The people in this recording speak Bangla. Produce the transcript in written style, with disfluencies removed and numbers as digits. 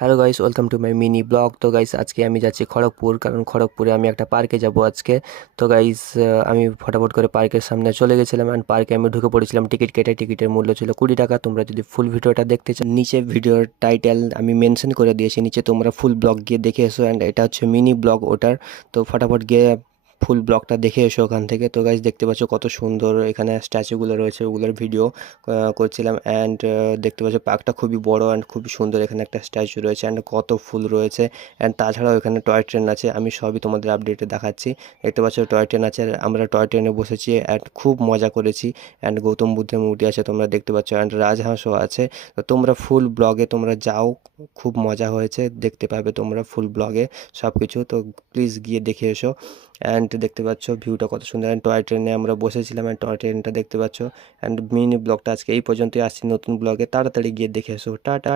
Hello guys, welcome to my mini blog. তো গাইস, আজকে আমি যাচ্ছি খড়গপুর, কারণ খড়গপুরে আমি একটা পার্কে যাব আজকে। তো গাইস, আমি ফটাফট করে পার্কের সামনে চলে গেছিলাম অ্যান্ড পার্কে আমি ঢুকে পড়েছিলাম টিকিট কেটে। টিকিটের মূল্য ছিল 20 টাকা। তোমরা যদি ফুল ভিডিওটা দেখতে চাও, নিচে ভিডিওর টাইটেল আমি মেনশন করে দিয়েছি, নিচে তোমরা ফুল ব্লগ গিয়ে দেখে এসো। অ্যান্ড এটা হচ্ছে মিনি ব্লগ ওটার। তো ফটাফট গিয়ে ফুল ব্লগটা দেখে এসো ওখান থেকে। তো গাইস, দেখতে পাচ্ছ কত সুন্দর এখানে স্ট্যাচুগুলো রয়েছে, ওগুলোর ভিডিও করছিলাম। অ্যান্ড দেখতে পাচ্ছ পার্কটা খুবই বড় অ্যান্ড খুবই সুন্দর। এখানে একটা স্ট্যাচু রয়েছে অ্যান্ড কত ফুল রয়েছে। অ্যান্ড তাছাড়াও এখানে টয় ট্রেন আছে, আমি সবই তোমাদের আপডেটে দেখাচ্ছি। দেখতে পাচ্ছ টয় ট্রেন আছে, আর আমরা টয় ট্রেনে বসেছি অ্যান্ড খুব মজা করেছি। অ্যান্ড গৌতম বুদ্ধের মূর্তি আছে তোমরা দেখতে পাচ্ছ, অ্যান্ড রাজহাঁসও আছে। তো তোমরা ফুল ব্লগে তোমরা যাও, খুব মজা হয়েছে, দেখতে পাবে তোমরা ফুল ব্লগে সব কিছু। তো প্লিজ গিয়ে দেখে এসো। অ্যান্ড দেখতে পাচ্ছ ভিউটা কত সুন্দর। অ্যান্ড টয় ট্রেনে আমরা বসেছিলাম অ্যান্ড টয় ট্রেনটা দেখতে পাচ্ছ। অ্যান্ড মিনি ব্লগটা আজকে এই পর্যন্তই। আসছি নতুন ব্লগে, তাড়াতাড়ি গিয়ে দেখে এসো। টাটা।